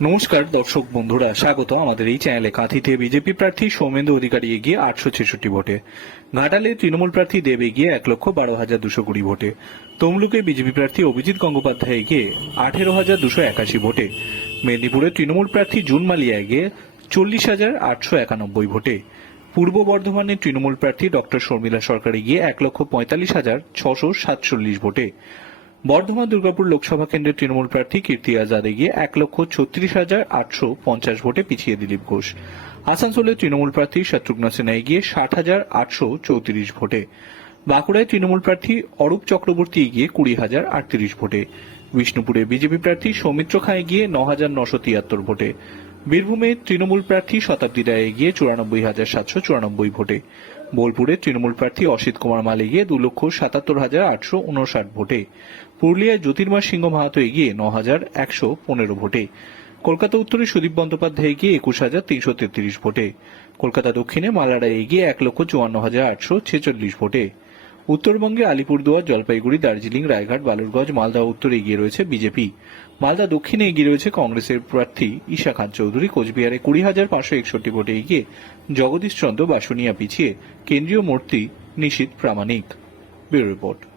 নমস্কার, দর্শক বন্ধুরা স্বাগত আমাদের এই চ্যানেলে কাঁথিতে বিজেপি প্রার্থী সৌমেন্দু অধিকারী এগিয়ে আটশো ছেষট্টি ভোটে। ঘাটালে তৃণমূল প্রার্থী দেব এগিয়ে এক লক্ষ বারো হাজার দুশো কুড়ি ভোটে। তমলুকে বিজেপি প্রার্থী অভিজিৎ গঙ্গোপাধ্যায় এগিয়ে আঠেরো হাজার দুশো একাশি ভোটে। মেদিনীপুরে তৃণমূল প্রার্থী জুন মালিয়া এগিয়ে চল্লিশ হাজার আটশো একানব্বই ভোটে। পূর্ব বর্ধমানের তৃণমূল প্রার্থী ডক্টর শর্মিলা সরকার এগিয়ে এক লক্ষ পঁয়তাল্লিশ হাজার ছশো সাতচল্লিশ ভোটে। বর্ধমান দুর্গাপুর লোকসভা কেন্দ্রের তৃণমূল প্রার্থী কীর্তি আজাদ এগিয়ে এক লক্ষ ছত্রিশ হাজার আটশো পঞ্চাশ ভোটে পিছিয়ে দিলীপ ঘোষ। আসানসোলে তৃণমূল প্রার্থী শত্রুঘ্ন সিনহা এগিয়ে ষাট হাজার আটশো চৌত্রিশ ভোটে। বাঁকুড়ায় তৃণমূল প্রার্থী অরূপ চক্রবর্তী এগিয়ে কুড়ি হাজার আটত্রিশ ভোটে। বিষ্ণুপুরে বিজেপি প্রার্থী সৌমিত্র খাঁ এগিয়ে ন হাজার নশো তিয়াত্তর ভোটে। বীরভূমে তৃণমূল প্রার্থী শতাব্দী রায় এগিয়ে চুরানব্বই হাজার সাতশো চুরানব্বই ভোটে। বোলপুরে তৃণমূল প্রার্থী অসিত কুমার মাল এগিয়ে দু লক্ষ সাতাত্তর হাজার আটশো উনষাট ভোটে। পুরুলিয়ায় জ্যোতির্ময় সিংহ মাহাতো এগিয়ে ন হাজার একশো পনেরো ভোটে। কলকাতা উত্তরে সুদীপ বন্দ্যোপাধ্যায় এগিয়ে একুশ হাজার তিনশো তেত্রিশ ভোটে। কলকাতা দক্ষিণে মালাড়ায় এগিয়ে এক লক্ষ চুয়ান্ন হাজার আটশো ছেচল্লিশ ভোটে। উত্তরবঙ্গে আলিপুরদুয়ার, জলপাইগুড়ি, দার্জিলিং রায়ঘাট বালুরগঞ্জ মালদা, উত্তরে এগিয়ে রয়েছে বিজেপি। মালদা দক্ষিণে এগিয়ে রয়েছে কংগ্রেসের প্রার্থী ঈশা খান চৌধুরী। কোচবিহারে কুড়ি হাজার পাঁচশো একষট্টি ভোটে এগিয়ে জগদীশ চন্দ্র বাসুনিয়া পিছিয়ে কেন্দ্রীয় মূর্তি নিশীত প্রামাণিক। Bureau report.